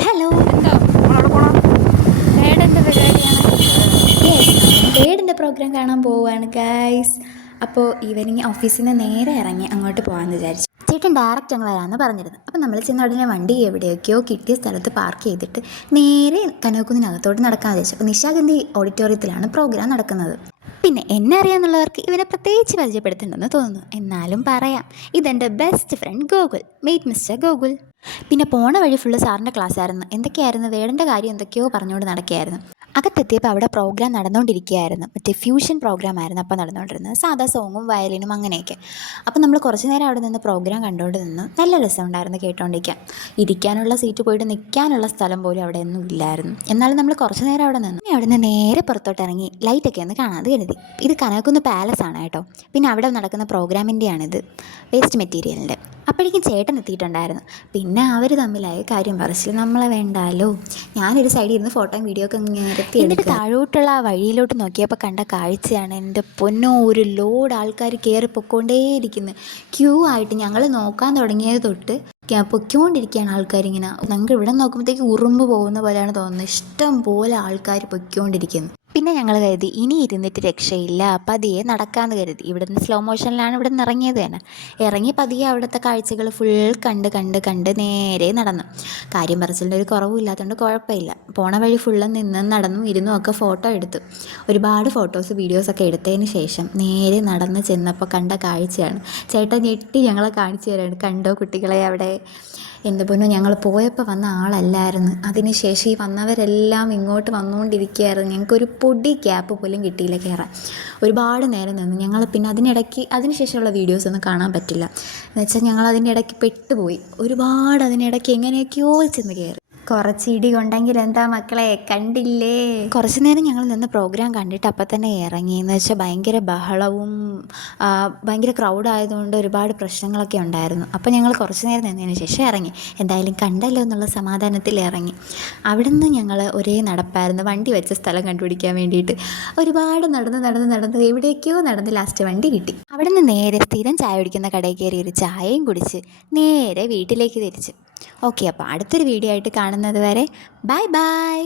Hello തേർഡിൻ്റെ പരിപാടിയാണ്. തേർഡിൻ്റെ programme കാണാൻ പോവുകയാണ് ഗൈസ്. അപ്പോൾ ഈവനിങ് ഓഫീസിൽ നിന്ന് നേരെ ഇറങ്ങി അങ്ങോട്ട് പോകാമെന്ന് വിചാരിച്ചു. ചേട്ടൻ ഡയറക്റ്റ് അങ്ങ് വരാമെന്ന് പറഞ്ഞിരുന്നു. അപ്പോൾ നമ്മൾ ചെന്ന ഉടനെ വണ്ടി എവിടെയൊക്കെയോ കിട്ടിയ സ്ഥലത്ത് പാർക്ക് ചെയ്തിട്ട് നേരെ കനകക്കുന്നിനകത്തോട്ട് നടക്കാൻ വിചാരിച്ചു. അപ്പോൾ നിശാഗന്ധി ഓഡിറ്റോറിയത്തിലാണ് പ്രോഗ്രാം നടക്കുന്നത്. പിന്നെ എന്നെ അറിയാമെന്നുള്ളവർക്ക് ഇവനെ പ്രത്യേകിച്ച് പരിചയപ്പെടുത്തുന്നുണ്ടെന്ന് തോന്നുന്നു. എന്നാലും പറയാം, ഇതെൻ്റെ best friend Gokul, meet mister Gokul. പിന്നെ പോണ വഴി ഫുള്ള് സാറിൻ്റെ ക്ലാസ് ആയിരുന്നു. എന്തൊക്കെയായിരുന്നു വേടേണ്ട കാര്യം എന്തൊക്കെയോ പറഞ്ഞുകൊണ്ട് നടക്കുകയായിരുന്നു. അകത്തെത്തിയപ്പോൾ അവിടെ പ്രോഗ്രാം നടന്നുകൊണ്ടിരിക്കുകയായിരുന്നു. മറ്റേ ഫ്യൂഷൻ പ്രോഗ്രാം ആയിരുന്നു അപ്പോൾ നടന്നുകൊണ്ടിരുന്നത്. സാധാ സോങ്ങും വയലിനും അങ്ങനെയൊക്കെ. അപ്പോൾ നമ്മൾ കുറച്ച് നേരം അവിടെ നിന്ന് പ്രോഗ്രാം കണ്ടുകൊണ്ട് നിന്ന് നല്ല രസമുണ്ടായിരുന്നു കേട്ടോണ്ടിരിക്കാൻ. ഇരിക്കാനുള്ള സീറ്റ് പോയിട്ട് നിൽക്കാനുള്ള സ്ഥലം പോലും അവിടെ ഒന്നും ഇല്ലായിരുന്നു. എന്നാലും നമ്മൾ കുറച്ച് നേരം അവിടെ നിന്ന് അവിടെ നിന്ന് നേരെ പുറത്തോട്ട് ഇറങ്ങി ലൈറ്റൊക്കെ ഒന്ന് കാണാതെ കരുതി. ഇത് കനകക്കുന്ന് പാലസ് ആണ് കേട്ടോ. പിന്നെ അവിടെ നടക്കുന്ന പ്രോഗ്രാമിൻ്റെയാണിത്, വേസ്റ്റ് മെറ്റീരിയലിൻ്റെ. അപ്പോഴേക്കും ചേട്ടൻ എത്തിയിട്ടുണ്ടായിരുന്നു. പിന്നെ അവർ തമ്മിലായ കാര്യം പറച്ചിൽ നമ്മളെ വേണ്ടാലോ. ഞാനൊരു സൈഡിൽ ഇരുന്ന് ഫോട്ടോയും വീഡിയോ ഒക്കെ നിരത്തി എന്നിട്ട് താഴോട്ടുള്ള ആ വഴിയിലോട്ട് നോക്കിയപ്പോൾ കണ്ട കാഴ്ചയാണ് എൻ്റെ പൊന്നോ, ഒരു ലോഡ് ആൾക്കാർ കയറി പൊയ്ക്കൊണ്ടേയിരിക്കുന്നു. ക്യൂ ആയിട്ട് ഞങ്ങൾ നോക്കാൻ തുടങ്ങിയത് തൊട്ട് പൊയ്ക്കൊണ്ടിരിക്കുകയാണ് ആൾക്കാരിങ്ങനെ. ഞങ്ങൾക്ക് ഇവിടെ നോക്കുമ്പോഴത്തേക്ക് ഉറുമ്പ് പോകുന്ന പോലെയാണ് തോന്നുന്നത്. ഇഷ്ടം പോലെ ആൾക്കാർ പൊയ്ക്കൊണ്ടിരിക്കുന്നു. പിന്നെ ഞങ്ങൾ കരുതി ഇനി ഇരുന്നിട്ട് രക്ഷയില്ല, പതിയെ നടക്കാമെന്ന് കരുതി. ഇവിടുന്ന് സ്ലോ മോഷനിലാണ് ഇവിടെ നിന്ന് ഇറങ്ങിയത് തന്നെ. ഇറങ്ങി പതിയെ അവിടുത്തെ കാഴ്ചകൾ ഫുൾ കണ്ട് നേരെ നടന്നു. കാര്യം പറച്ചിലിൻ്റെ ഒരു കുറവും ഇല്ലാത്തതുകൊണ്ട് കുഴപ്പമില്ല. പോണ വഴി ഫുള്ളും നിന്നും നടന്നും ഇരുന്നും ഒക്കെ ഫോട്ടോ എടുത്തു. ഒരുപാട് ഫോട്ടോസ് വീഡിയോസൊക്കെ എടുത്തതിന് ശേഷം നേരെ നടന്ന് ചെന്നപ്പോൾ കണ്ട കാഴ്ചയാണ്. ചേട്ടൻ ഞെട്ടി ഞങ്ങളെ കാണിച്ചു തരാണ്. കണ്ടോ കുട്ടികളെ അവിടെ? എന്ത് പൊന്നോ, ഞങ്ങൾ പോയപ്പോൾ വന്ന ആളല്ലായിരുന്നു. അതിനുശേഷം ഈ വന്നവരെല്ലാം ഇങ്ങോട്ട് വന്നുകൊണ്ടിരിക്കുകയായിരുന്നു. ഞങ്ങൾക്കൊരു പൊടി ഗ്യാപ്പ് പോലും കിട്ടിയില്ല കയറാൻ. ഒരുപാട് നേരം നിന്ന് ഞങ്ങൾ. പിന്നെ അതിനുശേഷമുള്ള വീഡിയോസൊന്നും കാണാൻ പറ്റില്ല. എന്നുവെച്ചാൽ ഞങ്ങൾ അതിൻ്റെ ഇടയ്ക്ക് പെട്ടുപോയി. ഒരുപാട് അതിനിടയ്ക്ക് എങ്ങനെയൊക്കെയോ ചെന്ന് കയറി. കുറച്ച് ഇടി കൊണ്ടെങ്കിൽ എന്താ മക്കളെ, കണ്ടില്ലേ? കുറച്ച് നേരം ഞങ്ങൾ നിന്ന് പ്രോഗ്രാം കണ്ടിട്ട് അപ്പം തന്നെ ഇറങ്ങി. എന്ന് വെച്ചാൽ ഭയങ്കര ബഹളവും ഭയങ്കര ക്രൗഡായതുകൊണ്ട് ഒരുപാട് പ്രശ്നങ്ങളൊക്കെ ഉണ്ടായിരുന്നു. അപ്പോൾ ഞങ്ങൾ കുറച്ച് നേരം നിന്നതിന് ശേഷം ഇറങ്ങി. എന്തായാലും കണ്ടല്ലോ എന്നുള്ള സമാധാനത്തിൽ ഇറങ്ങി. അവിടെ നിന്ന് ഞങ്ങൾ ഒരേ നടപ്പായിരുന്നു, വണ്ടി വെച്ച സ്ഥലം കണ്ടുപിടിക്കാൻ വേണ്ടിയിട്ട്. ഒരുപാട് നടന്ന് എവിടേക്കോ നടന്ന് ലാസ്റ്റ് വണ്ടി കിട്ടി. അവിടെ നിന്ന് നേരെ സ്ഥിരം ചായ കുടിക്കുന്ന കടയിൽ കയറി ഒരു ചായയും കുടിച്ച് നേരെ വീട്ടിലേക്ക് തിരിച്ച്. ഓക്കെ, അപ്പോൾ അടുത്തൊരു വീഡിയോ ആയിട്ട് കാണുന്നത് വരെ ബൈ ബൈ.